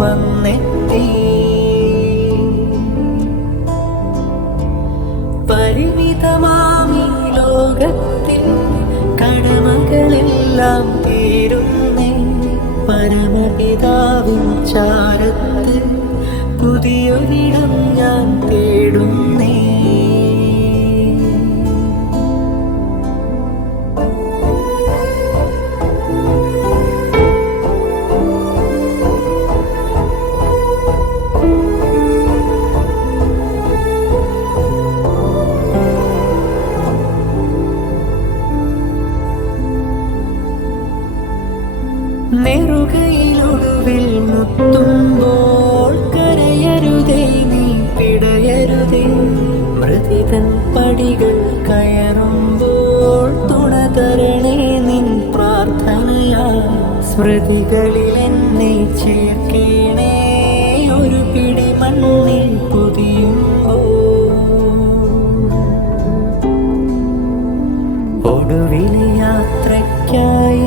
വന്നെത്തി. പരിമിതമാമി ലോകത്തിൽ കടമകളെല്ലാം തീരുന്നേ പരമപിതാവിൻ ചാരത്ത് പുതിയൊരിടം ഞാൻ തേടുന്നേ. നെറുകയിലൊടുവിൽ മുത്തുമ്പോൾ കരയരുതേ നീ പിടയരുതേ. മൃതിതൻ പടികൾ കയറുമ്പോൾ തുണ നിൻ പ്രാർത്ഥനയാ സ്മൃതികളിൽ എന്നെ ചേർക്കേണേ. ഒരു പിടി മണ്ണിൽ പൊതിയുമ്പോൾ ഒടുവിലെ യാത്രയ്ക്കായി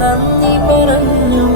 നന്ദി പറഞ്ഞു.